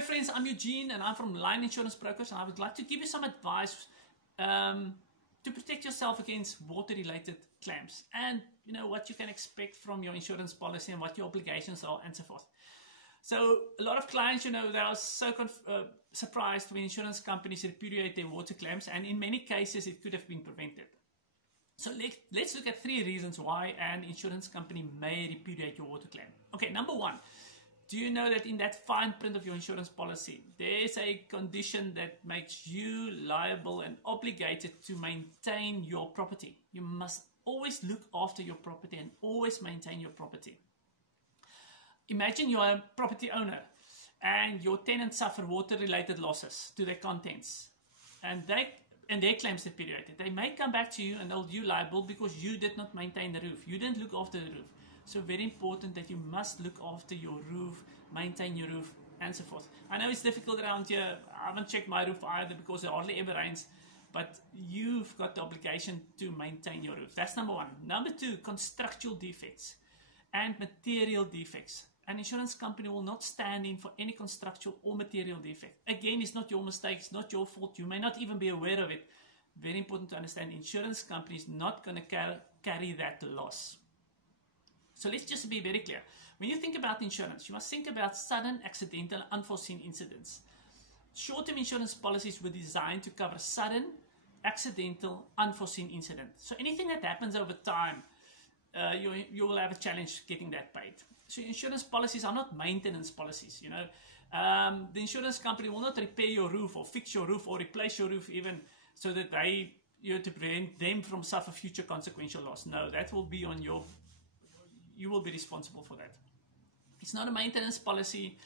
my friends, I'm Eugene and I'm from Line Insurance Brokers, and I would like to give you some advice to protect yourself against water-related claims, and you know what you can expect from your insurance policy and what your obligations are and so forth. So a lot of clients, you know, they are so surprised when insurance companies repudiate their water claims, and in many cases it could have been prevented. So let's look at 3 reasons why an insurance company may repudiate your water claim. Okay, number 1. Do you know that in that fine print of your insurance policy, there's a condition that makes you liable and obligated to maintain your property? You must always look after your property and always maintain your property. Imagine you're a property owner and your tenants suffer water-related losses to their contents, and their claims repudiated. They may come back to you and hold you liable because you did not maintain the roof. You didn't look after the roof. So very important that you must look after your roof, maintain your roof, and so forth. I know it's difficult around here. I haven't checked my roof either because it hardly ever rains. But you've got the obligation to maintain your roof. That's number 1. Number 2, constructual defects and material defects. An insurance company will not stand in for any constructual or material defect. Again, it's not your mistake. It's not your fault. You may not even be aware of it. Very important to understand. Insurance company is not going to carry that loss. So let's just be very clear. When you think about insurance, you must think about sudden, accidental, unforeseen incidents. Short-term insurance policies were designed to cover sudden, accidental, unforeseen incidents. So anything that happens over time, you will have a challenge getting that paid. So insurance policies are not maintenance policies. You know, the insurance company will not repair your roof or fix your roof or replace your roof even so that to prevent them from suffer future consequential loss. No, that will be on your. You will be responsible for that. It's not a maintenance policy.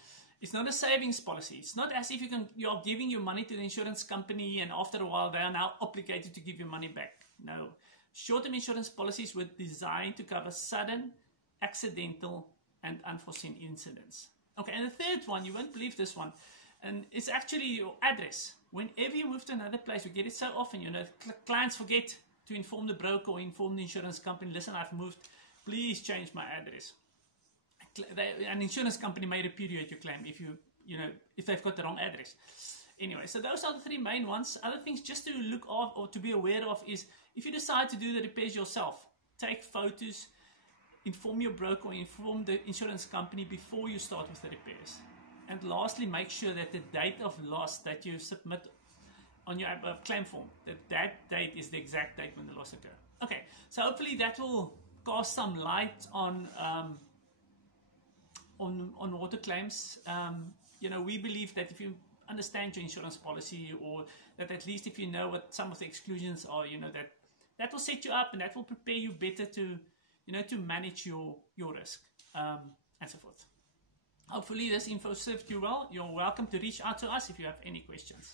It's not a savings policy. It's not as if you're giving your money to the insurance company and after a while they are now obligated to give you money back. No. Short-term insurance policies were designed to cover sudden, accidental, and unforeseen incidents. Okay, and the third one, you won't believe this one, and it's actually your address. Whenever you move to another place, we get it so often, you know, clients forget to inform the broker or inform the insurance company, listen, I've moved, please change my address. An insurance company may repudiate your claim if they've got the wrong address. Anyway, so those are the 3 main ones. Other things just to look off or to be aware of is if you decide to do the repairs yourself, take photos, inform your broker or inform the insurance company before you start with the repairs. And lastly, make sure that the date of loss that you submit on your claim form, that date is the exact date when the loss occurred. Okay, so hopefully that will cast some light on water claims. You know, we believe that if you understand your insurance policy, or that at least if you know what some of the exclusions are, you know, that will set you up and that will prepare you better to, you know, to manage your risk and so forth. Hopefully this info served you well. You're welcome to reach out to us if you have any questions.